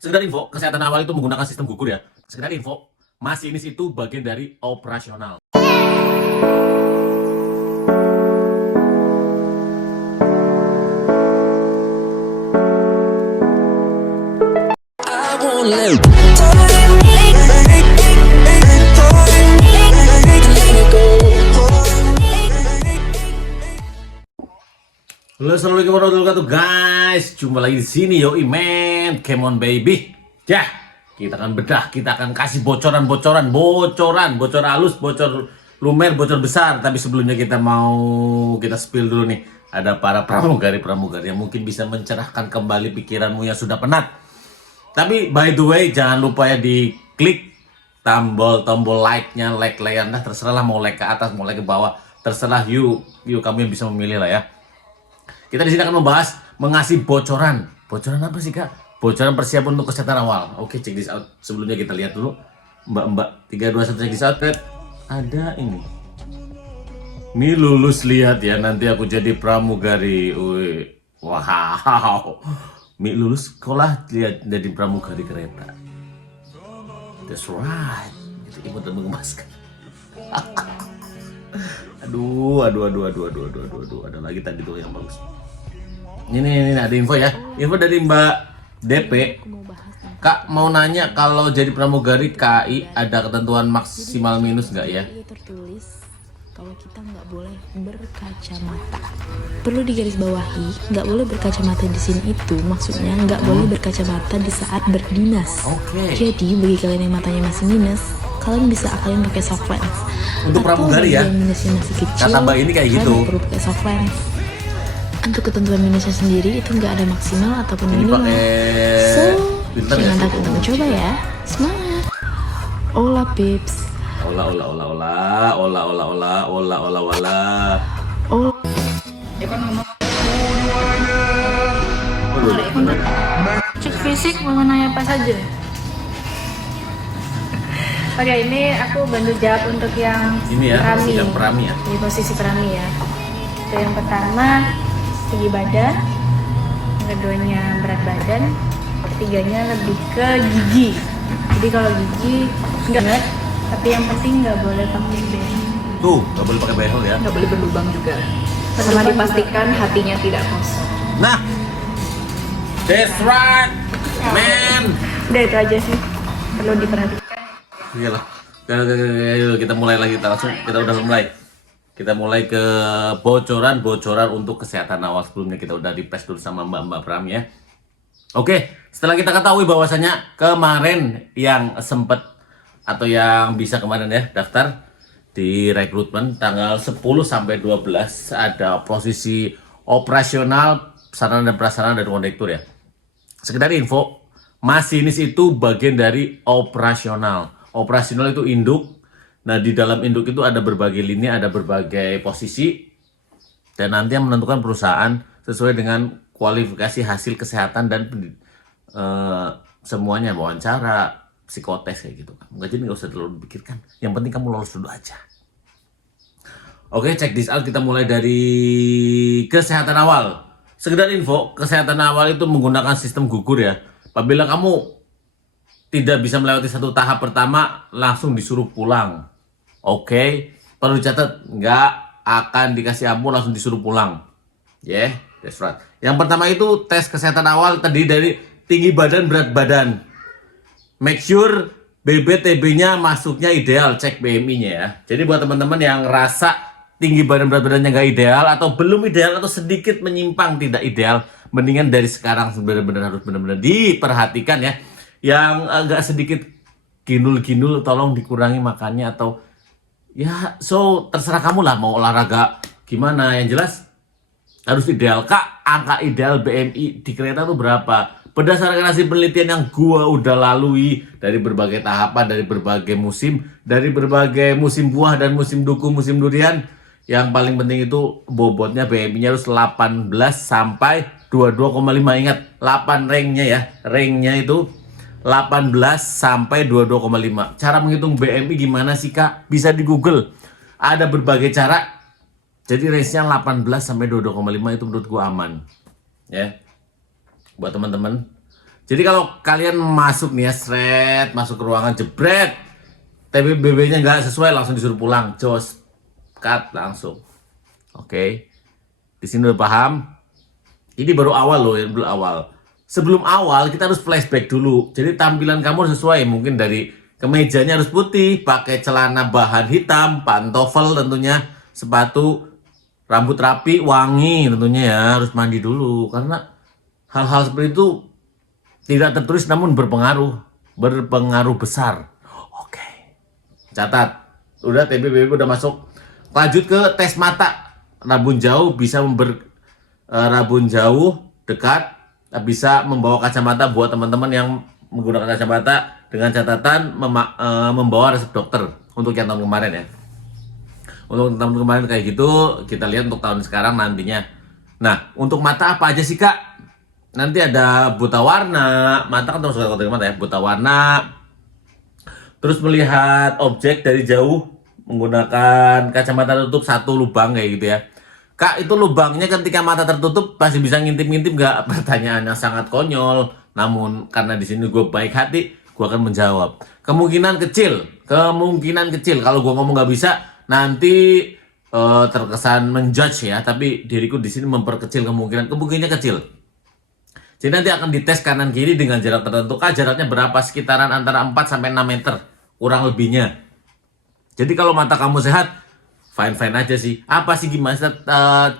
Sekedar info, kesehatan awal itu menggunakan sistem gugur ya. Sekedar info, masinis itu bagian dari operasional. Halo, assalamualaikum warahmatullahi wabarakatuh guys. Jumpa lagi di sini yo, man. Come on baby. Ya, kita akan bedah, kita akan kasih bocoran halus, bocor lumer, bocor besar. Tapi sebelumnya kita spill dulu nih. Ada para pramugari yang mungkin bisa mencerahkan kembali pikiranmu yang sudah penat. Tapi by the way, jangan lupa ya di klik tombol like-nya, like-nya, terserah lah, mau like ke atas, mau like ke bawah, terserah you kamu yang bisa memilih lah ya. Kita di sini akan membahas, mengasih bocoran. Bocoran apa sih kak? Bocoran persiapan untuk kesehatan awal. Oke, check this out. Sebelumnya kita lihat dulu. Mbak, 3, 2, 1, check this out. Ada ini. Mi lulus, lihat ya. Nanti aku jadi pramugari. Wow. Mi lulus sekolah, lihat jadi pramugari kereta. That's right. Itu imut dan mengemaskan. Aduh. Ada lagi tadi tuh yang bagus. Ini ada info ya. Info dari Mbak DP. Kak mau nanya, kalau jadi pramugari KAI ada ketentuan maksimal minus nggak ya? Tertulis kalau kita nggak boleh berkacamata. Perlu digarisbawahi, nggak boleh berkacamata di sini itu maksudnya nggak boleh berkacamata di saat berdinas. Oke. Jadi bagi kalian yang matanya masih minus, kalian bisa kalian pakai soft lens. Untuk pramugari ya. Yang minusnya masih kecil, Kata Mbak ini kayak gitu. kalian perlu pakai soft lens. Untuk ketentuan minusnya sendiri itu nggak ada maksimal ataupun Ini minimal. So, filter jangan ya, takut untuk mencoba ya. Semangat. Ola pips. Ola. Oh. Cek fisik mengenai apa saja? Oke, ini aku bantu jawab untuk yang Ini ya, prami. yang prami ya. Di posisi prami ya. Itu yang pertama tinggi badan, yang keduanya berat badan, ketiganya lebih ke gigi. Jadi kalau gigi enggak, tapi yang penting nggak boleh pakai behel. Tuh, nggak boleh pakai behel ya. Nggak boleh berlubang juga, sama dipastikan hatinya tidak kosong. Nah, that's right, man. Udah itu aja sih, perlu diperhatikan. Iyalah. Kita mulai lagi, kita udah mulai. Kita mulai ke bocoran untuk kesehatan awal. Sebelumnya kita udah di-press dulu sama Mbak Pram ya. Oke, setelah kita ketahui bahwasanya kemarin yang sempet atau yang bisa kemarin ya daftar di rekrutmen tanggal 10 sampai 12 ada posisi operasional sarana dan prasarana dari kondektur ya. Sekedar info, masinis itu bagian dari operasional. Operasional itu induk. Nah, di dalam induk itu ada berbagai lini, ada berbagai posisi, dan nanti yang menentukan perusahaan sesuai dengan kualifikasi hasil kesehatan dan semuanya, wawancara, psikotes kayak gitu. Jadi nggak usah terlalu dipikirkan. Yang penting kamu lolos dulu aja. Oke, check this out. Kita mulai dari kesehatan awal. Sekedar info, kesehatan awal itu menggunakan sistem gugur ya. Apabila kamu tidak bisa melewati satu tahap pertama, langsung disuruh pulang. Oke, perlu dicatat, nggak akan dikasih ampun, langsung disuruh pulang. Yeah, that's right. Yang pertama itu tes kesehatan awal terdiri dari tinggi badan, berat badan. Make sure BBTB-nya masuknya ideal, cek BMI-nya ya. Jadi buat teman-teman yang rasa tinggi badan, berat badannya nggak ideal atau belum ideal atau sedikit menyimpang tidak ideal, mendingan dari sekarang benar-benar harus benar-benar diperhatikan ya. Yang agak sedikit ginul-ginul tolong dikurangi makannya atau ya, so terserah kamu lah mau olahraga gimana. Yang jelas harus ideal. Kak, angka ideal BMI di kereta tuh berapa? Berdasarkan hasil penelitian yang gua udah lalui dari berbagai tahapan, dari berbagai musim buah dan musim duku, musim durian, yang paling penting itu bobotnya BMI-nya harus 18 sampai 22,5. Ingat, 8 ranknya ya. Ranknya itu 18 sampai 22,5. Cara menghitung BMI gimana sih kak? Bisa di Google. Ada berbagai cara. Jadi range-nya 18 sampai 22,5 itu menurut gua aman. Ya. Buat teman-teman, Jadi kalau kalian masuk nih ya, sret, masuk ke ruangan jebret, TPBB-nya nggak sesuai, langsung disuruh pulang, jos, cut langsung. Oke, di sini udah paham? Ini baru awal loh, yang belum awal. Sebelum awal kita harus flashback dulu. Jadi tampilan kamu harus sesuai, mungkin dari kemejanya harus putih, pakai celana bahan hitam, pantofel tentunya, sepatu, rambut rapi, wangi tentunya ya, harus mandi dulu. Karena hal-hal seperti itu tidak tertulis namun berpengaruh besar. Oke. Catat. Udah TPBB udah masuk. Lanjut ke tes mata. Rabun jauh bisa rabun jauh, dekat, bisa membawa kacamata buat teman-teman yang menggunakan kacamata dengan catatan membawa resep dokter untuk yang tahun kemarin ya. Untuk tahun kemarin kayak gitu, kita lihat untuk tahun sekarang nantinya. Nah, untuk mata apa aja sih Kak? Nanti ada buta warna, mata kan terus kotak mata ya, buta warna. Terus melihat objek dari jauh menggunakan kacamata tertutup satu lubang kayak gitu ya. Kak, itu lubangnya ketika mata tertutup masih bisa ngintip-ngintip nggak? Pertanyaan yang sangat konyol. Namun karena di sini gue baik hati, gue akan menjawab. Kemungkinan kecil. Kalau gue ngomong nggak bisa, nanti terkesan menjudge ya. Tapi diriku di sini memperkecil kemungkinannya kecil. Jadi nanti akan dites kanan kiri dengan jarak tertentu. Kak, jaraknya berapa? Sekitaran antara 4 sampai 6 meter. Kurang lebihnya. Jadi kalau mata kamu sehat, fine-fine aja sih. Apa sih gimana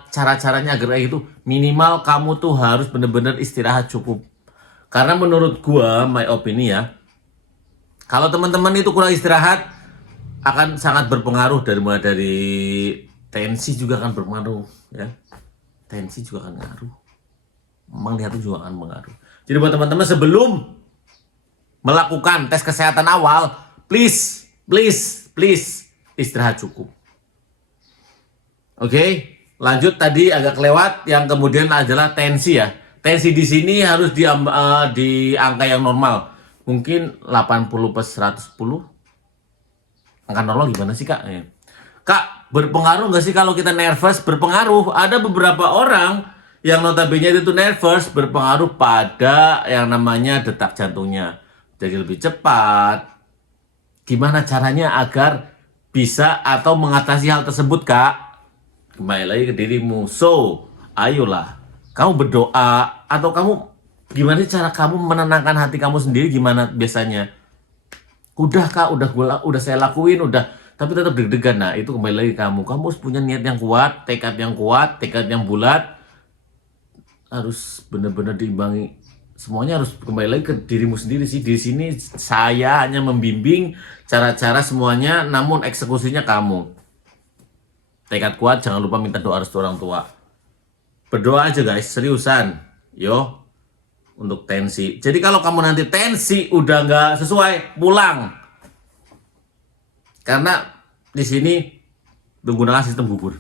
cara-caranya agar kayak gitu? Minimal kamu tuh harus bener-bener istirahat cukup. Karena menurut gua, my opinion ya, kalau teman-teman itu kurang istirahat, akan sangat berpengaruh mulai dari tensi juga akan berpengaruh ya. Tensi juga akan ngaruh. Melihat itu juga akan mengaruh. Jadi buat teman-teman sebelum melakukan tes kesehatan awal, please istirahat cukup. Oke, lanjut tadi agak kelewat. Yang kemudian adalah tensi ya. Tensi di sini harus di angka yang normal. Mungkin 80/110. Angka normal gimana sih Kak? Kak, berpengaruh nggak sih kalau kita nervous? Berpengaruh. Ada beberapa orang yang notabene itu nervous, berpengaruh pada yang namanya detak jantungnya. Jadi lebih cepat. Gimana caranya agar bisa atau mengatasi hal tersebut Kak? Kembali lagi ke dirimu. So, ayolah. Kamu berdoa atau gimana cara kamu menenangkan hati kamu sendiri gimana biasanya? Udah Kak, udah saya lakuin, tapi tetap deg-degan. Nah, itu kembali lagi kamu. Kamu harus punya niat yang kuat, tekad yang bulat. Harus benar-benar diimbangi. Semuanya harus kembali lagi ke dirimu sendiri sih. Di sini saya hanya membimbing cara-cara semuanya, namun eksekusinya kamu. Tekad kuat, jangan lupa minta doa restu orang tua. Berdoa aja guys, seriusan. Yo, untuk tensi. Jadi kalau kamu nanti tensi udah nggak sesuai, pulang. Karena di sini menggunakan sistem gugur.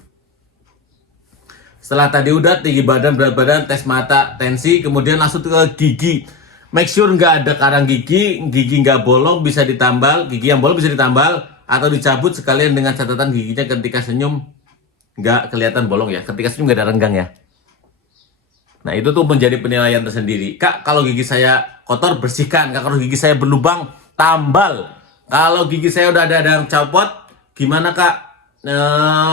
Setelah tadi udah tinggi badan, berat badan, tes mata, tensi, kemudian langsung ke gigi. Make sure nggak ada karang gigi nggak bolong, bisa ditambal, gigi yang bolong bisa ditambal atau dicabut sekalian dengan catatan giginya ketika senyum nggak kelihatan bolong ya, ketika senyum nggak ada renggang ya. Nah itu tuh menjadi penilaian tersendiri. Kak, kalau gigi saya kotor bersihkan, Kak, kalau gigi saya berlubang tambal, kalau gigi saya udah ada yang copot, gimana Kak?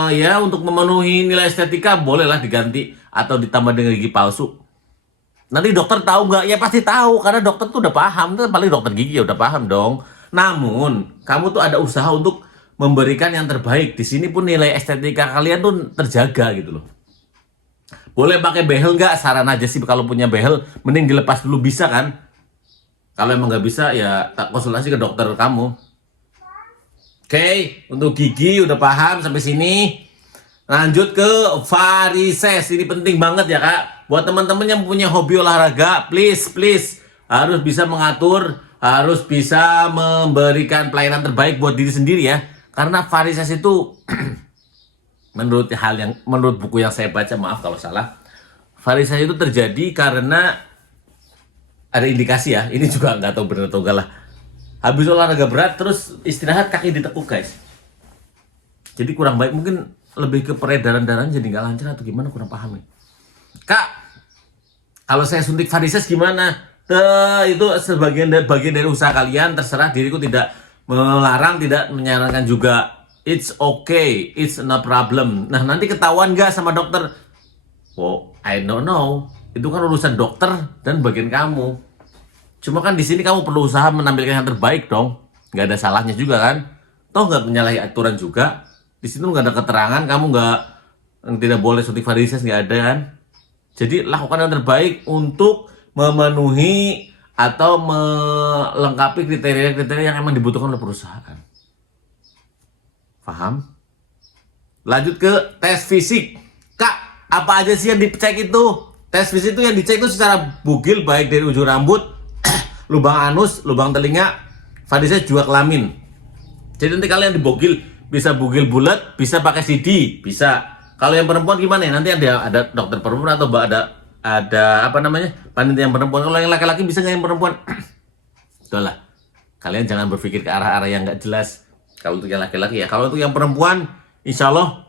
Ya untuk memenuhi nilai estetika bolehlah diganti atau ditambah dengan gigi palsu. Nanti dokter tahu nggak? Ya pasti tahu karena dokter tuh udah paham. Itu paling dokter gigi ya udah paham dong. Namun kamu tuh ada usaha untuk memberikan yang terbaik. Di sini pun nilai estetika kalian tuh terjaga gitu loh. Boleh pakai behel nggak? Saran aja sih kalau punya behel mending dilepas dulu, bisa kan? Kalau emang nggak bisa ya tak konsultasi ke dokter kamu. Oke, untuk gigi udah paham sampai sini. Lanjut ke varises. Ini penting banget ya Kak. Buat teman-teman yang punya hobi olahraga, please harus bisa mengatur, harus bisa memberikan pelayanan terbaik buat diri sendiri ya. Karena varises itu menurut buku yang saya baca, maaf kalau salah, varises itu terjadi karena ada indikasi ya. Ini juga nggak tahu benar atau enggak lah. Habis olahraga berat terus istirahat kaki ditekuk guys. Jadi kurang baik, mungkin lebih ke peredaran darahnya jadi nggak lancar atau gimana, kurang paham nih. Kak, kalau saya suntik varises gimana? Itu bagian dari usaha kalian, terserah. Diriku tidak melarang, tidak menyarankan juga. It's okay, it's no problem. Nah, nanti ketahuan nggak sama dokter? Oh, I don't know. Itu kan urusan dokter dan bagian kamu. Cuma kan di sini kamu perlu usaha menampilkan yang terbaik dong. Nggak ada salahnya juga kan? Toh nggak menyalahi aturan juga. Di sini nggak ada keterangan, kamu tidak boleh suntik varises, nggak ada kan? Jadi lakukan yang terbaik untuk memenuhi atau melengkapi kriteria-kriteria yang emang dibutuhkan oleh perusahaan. Paham? Lanjut ke tes fisik. Kak, apa aja sih yang dicek itu? Tes fisik itu yang dicek itu secara bugil, baik dari ujung rambut, lubang anus, lubang telinga, varises juga kelamin. Jadi nanti kalian dibogil, bisa bugil bulat, bisa pakai CD, bisa. Kalau yang perempuan gimana ya? Nanti ada dokter perempuan atau ada apa namanya, panitia yang perempuan. Kalau yang laki-laki bisa nggak yang perempuan? Itulah. Kalian jangan berpikir ke arah-arah yang nggak jelas. Kalau untuk yang laki-laki ya. Kalau untuk yang perempuan, insya Allah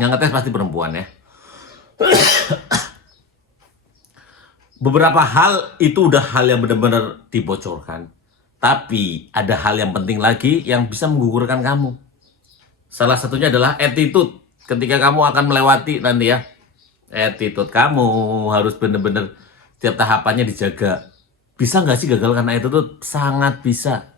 yang ngetes pasti perempuan ya. Beberapa hal itu udah hal yang benar-benar dibocorkan. Tapi ada hal yang penting lagi yang bisa menggugurkan kamu. Salah satunya adalah attitude. Ketika kamu akan melewati nanti ya, attitude kamu harus benar-benar tiap tahapannya dijaga. Bisa nggak sih gagal karena attitude? Sangat bisa.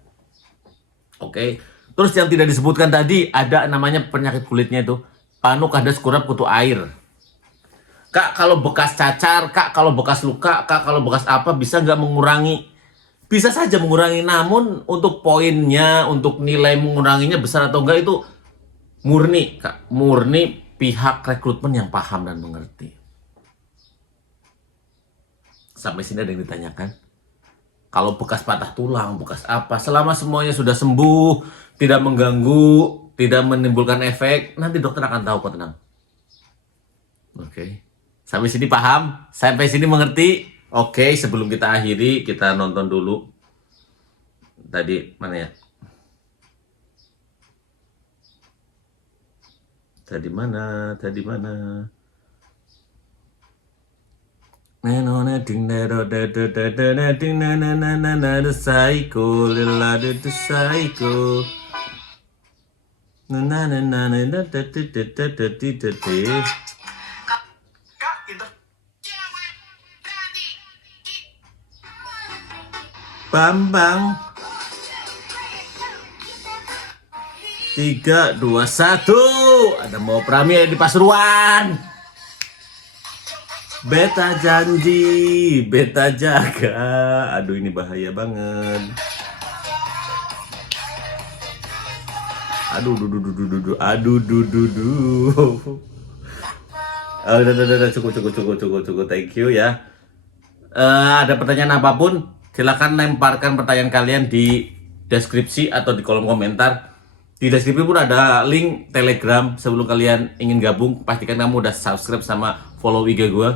Oke. Terus yang tidak disebutkan tadi, ada namanya penyakit kulitnya itu. Panu kadas kurap kutu air. Kak, kalau bekas cacar, kak, kalau bekas luka, kak, kalau bekas apa, bisa nggak mengurangi? Bisa saja mengurangi, namun untuk poinnya, untuk nilai menguranginya besar atau enggak itu murni, kak, murni pihak rekrutmen yang paham dan mengerti. Sampai sini ada yang ditanyakan? Kalau bekas patah tulang, bekas apa, selama semuanya sudah sembuh, tidak mengganggu, tidak menimbulkan efek, nanti dokter akan tahu kok, tenang. Oke. Sampai sini paham? Sampai sini mengerti? Oke, sebelum kita akhiri, kita nonton dulu. Tadi mana ya? Tadi mana? Bambang 3, 2, 1. Ada mau Prami di Pasuruan. Beta janji, beta jaga. Aduh, ini bahaya banget. Aduh, udah, cukup. Thank you ya. Ada pertanyaan apapun, silakan lemparkan pertanyaan kalian di deskripsi atau di kolom komentar. Di deskripsi pun ada link Telegram. Sebelum kalian ingin gabung, pastikan kamu udah subscribe sama follow IG gue.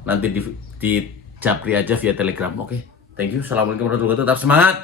Nanti di japri aja via Telegram. Oke. Thank you. Assalamualaikum warahmatullahi wabarakatuh. Tetap semangat.